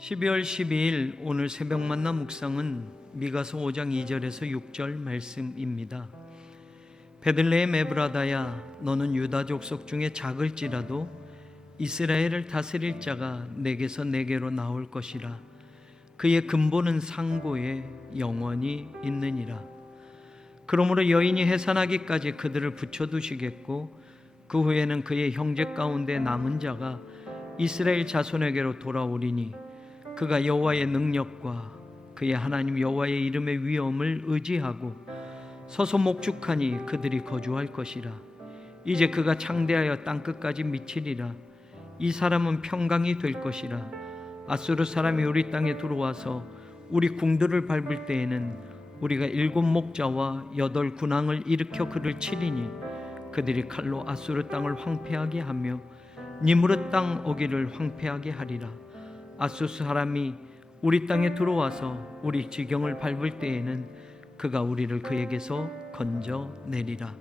12월 12일 오늘 새벽 만나 묵상은 미가서 5장 2절에서 6절 말씀입니다. 베들레헴 에브라다야, 너는 유다 족속 중에 작을지라도 이스라엘을 다스릴 자가 내게서 내게로 나올 것이라. 그의 근본은 상고에 영원히 있느니라. 그러므로 여인이 해산하기까지 그들을 붙여두시겠고 그 후에는 그의 형제 가운데 남은 자가 이스라엘 자손에게로 돌아오리니 그가 여호와의 능력과 그의 하나님 여호와의 이름의 위엄을 의지하고 서서 목축하니 그들이 거주할 것이라. 이제 그가 창대하여 땅끝까지 미치리라. 이 사람은 평강이 될 것이라. 아수르 사람이 우리 땅에 들어와서 우리 궁들을 밟을 때에는 우리가 7 목자와 8 군왕을 일으켜 그를 치리니 그들이 칼로 아수르 땅을 황폐하게 하며 니무르 땅 어기를 황폐하게 하리라. 아수르 사람이 우리 땅에 들어와서 우리 지경을 밟을 때에는 그가 우리를 그에게서 건져내리라.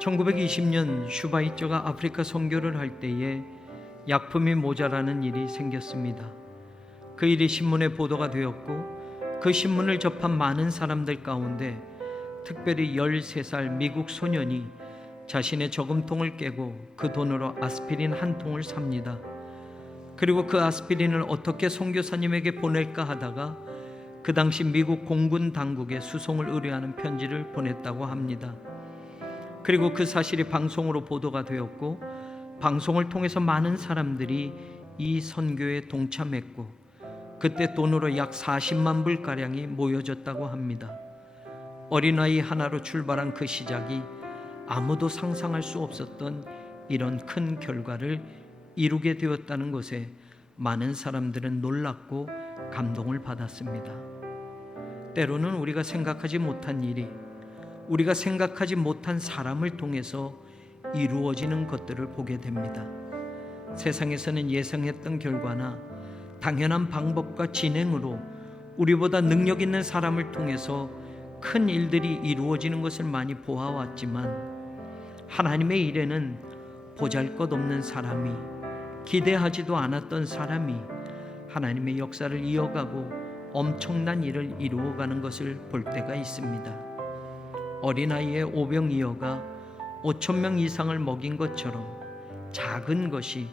1920년 슈바이처가 아프리카 선교를 할 때에 약품이 모자라는 일이 생겼습니다. 그 일이 신문에 보도가 되었고 그 신문을 접한 많은 사람들 가운데 특별히 13살 미국 소년이 자신의 저금통을 깨고 그 돈으로 아스피린 한 통을 삽니다. 그리고 그 아스피린을 어떻게 선교사님에게 보낼까 하다가 그 당시 미국 공군 당국에 수송을 의뢰하는 편지를 보냈다고 합니다. 그리고 그 사실이 방송으로 보도가 되었고 방송을 통해서 많은 사람들이 이 선교에 동참했고 그때 돈으로 약 40만 불가량이 모여졌다고 합니다. 어린아이 하나로 출발한 그 시작이 아무도 상상할 수 없었던 이런 큰 결과를 이루게 되었다는 것에 많은 사람들은 놀랐고 감동을 받았습니다. 때로는 우리가 생각하지 못한 일이 우리가 생각하지 못한 사람을 통해서 이루어지는 것들을 보게 됩니다. 세상에서는 예상했던 결과나 당연한 방법과 진행으로 우리보다 능력 있는 사람을 통해서 큰 일들이 이루어지는 것을 많이 보아왔지만 하나님의 일에는 보잘것없는 사람이, 기대하지도 않았던 사람이 하나님의 역사를 이어가고 엄청난 일을 이루어가는 것을 볼 때가 있습니다. 어린아이의 오병이어가 5,000명 이상을 먹인 것처럼 작은 것이,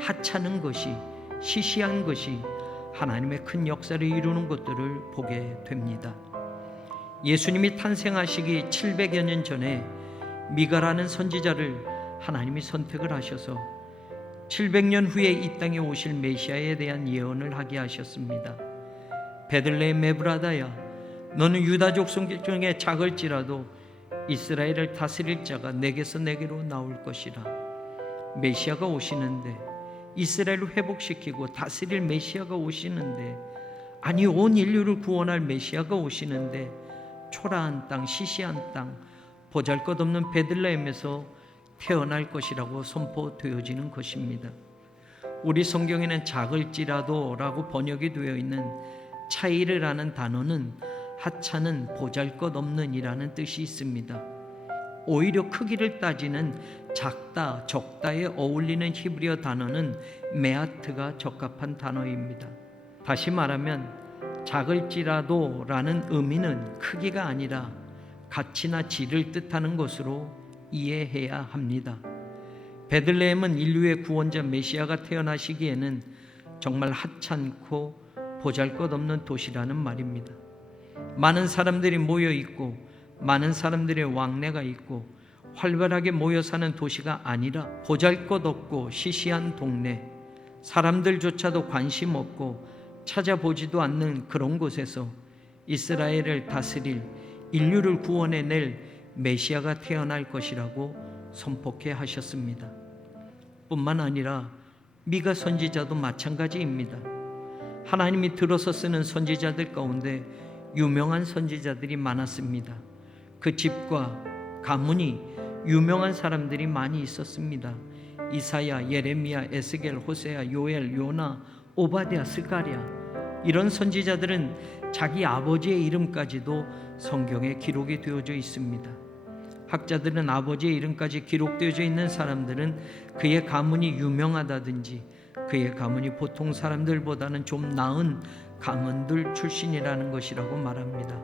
하찮은 것이, 시시한 것이 하나님의 큰 역사를 이루는 것들을 보게 됩니다. 예수님이 탄생하시기 700여 년 전에 미가라는 선지자를 하나님이 선택을 하셔서 700년 후에 이 땅에 오실 메시아에 대한 예언을 하게 하셨습니다. 베들레헴 에브라다야, 너는 유다 족속 중에 작을지라도 이스라엘을 다스릴 자가 내게서 내게로 나올 것이라. 메시아가 오시는데, 이스라엘을 회복시키고 다스릴 메시아가 오시는데, 아니 온 인류를 구원할 메시아가 오시는데 초라한 땅, 시시한 땅, 보잘것없는 베들레헴에서 태어날 것이라고 선포되어지는 것입니다. 우리 성경에는 작을지라도 라고 번역이 되어 있는 차이르라는 단어는 하찮은, 보잘것없는 이라는 뜻이 있습니다. 오히려 크기를 따지는 작다, 적다에 어울리는 히브리어 단어는 메아트가 적합한 단어입니다. 다시 말하면 작을지라도 라는 의미는 크기가 아니라 가치나 질을 뜻하는 것으로 이해해야 합니다. 베들레헴은 인류의 구원자 메시아가 태어나시기에는 정말 하찮고 보잘것없는 도시라는 말입니다. 많은 사람들이 모여 있고 많은 사람들의 왕래가 있고 활발하게 모여 사는 도시가 아니라 보잘것없고 시시한 동네, 사람들조차도 관심 없고 찾아보지도 않는 그런 곳에서 이스라엘을 다스릴, 인류를 구원해낼 메시아가 태어날 것이라고 선포케 하셨습니다. 뿐만 아니라 미가 선지자도 마찬가지입니다. 하나님이 들어서 쓰는 선지자들 가운데 유명한 선지자들이 많았습니다. 그 집과 가문이 유명한 사람들이 많이 있었습니다. 이사야, 예레미야, 에스겔, 호세아, 요엘, 요나, 오바댜, 스가랴, 이런 선지자들은 자기 아버지의 이름까지도 성경에 기록이 되어져 있습니다. 학자들은 아버지의 이름까지 기록되어져 있는 사람들은 그의 가문이 유명하다든지 그의 가문이 보통 사람들보다는 좀 나은 가문들 출신이라는 것이라고 말합니다.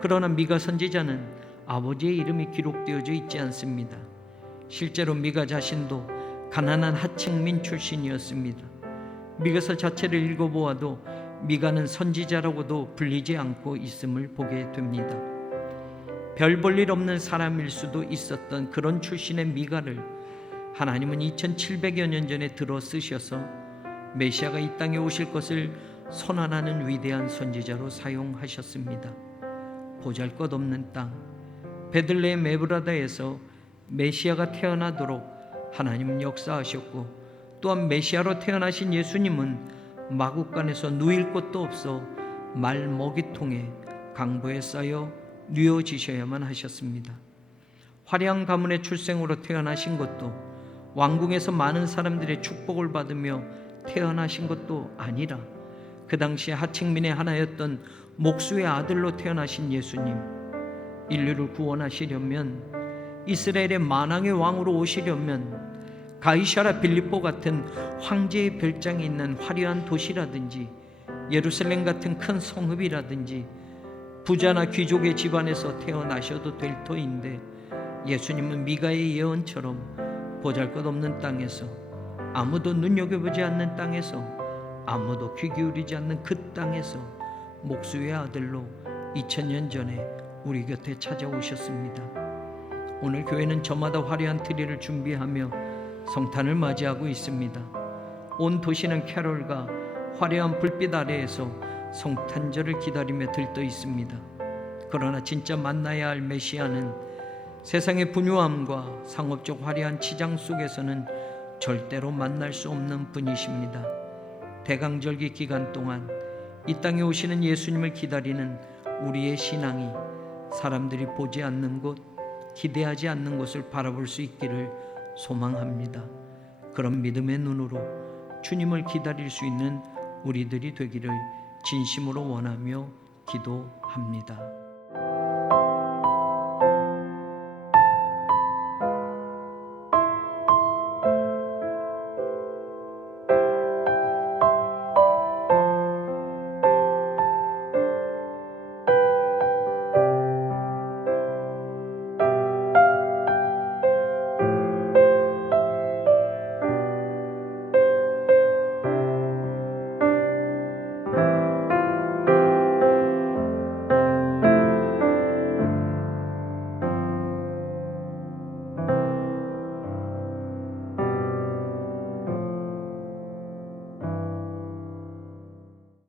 그러나 미가 선지자는 아버지의 이름이 기록되어져 있지 않습니다. 실제로 미가 자신도 가난한 하층민 출신이었습니다. 미가서 자체를 읽어보아도 미가는 선지자라고도 불리지 않고 있음을 보게 됩니다. 별 볼 일 없는 사람일 수도 있었던 그런 출신의 미가를 하나님은 2700여 년 전에 들어 쓰셔서 메시아가 이 땅에 오실 것을 선언하는 위대한 선지자로 사용하셨습니다. 보잘것없는 땅 베들레헴 에브라다에서 메시아가 태어나도록 하나님은 역사하셨고, 또한 메시아로 태어나신 예수님은 마국간에서 누일 곳도 없어 말 먹이통에 강보에 쌓여 누워지셔야만 하셨습니다. 화려한 가문의 출생으로 태어나신 것도, 왕궁에서 많은 사람들의 축복을 받으며 태어나신 것도 아니라 그 당시 하층민의 하나였던 목수의 아들로 태어나신 예수님, 인류를 구원하시려면, 이스라엘의 만왕의 왕으로 오시려면 가이사라 빌립보 같은 황제의 별장이 있는 화려한 도시라든지 예루살렘 같은 큰 성읍이라든지 부자나 귀족의 집안에서 태어나셔도 될 터인데, 예수님은 미가의 예언처럼 보잘것없는 땅에서, 아무도 눈여겨보지 않는 땅에서, 아무도 귀 기울이지 않는 그 땅에서 목수의 아들로 2000년 전에 우리 곁에 찾아오셨습니다. 오늘 교회는 저마다 화려한 트리를 준비하며 성탄을 맞이하고 있습니다. 온 도시는 캐롤과 화려한 불빛 아래에서 성탄절을 기다리며 들떠 있습니다. 그러나 진짜 만나야 할 메시아는 세상의 분유함과 상업적 화려한 치장 속에서는 절대로 만날 수 없는 분이십니다. 대강절기 기간 동안 이 땅에 오시는 예수님을 기다리는 우리의 신앙이 사람들이 보지 않는 곳, 기대하지 않는 곳을 바라볼 수 있기를 소망합니다. 그런 믿음의 눈으로 주님을 기다릴 수 있는 우리들이 되기를 진심으로 원하며 기도합니다.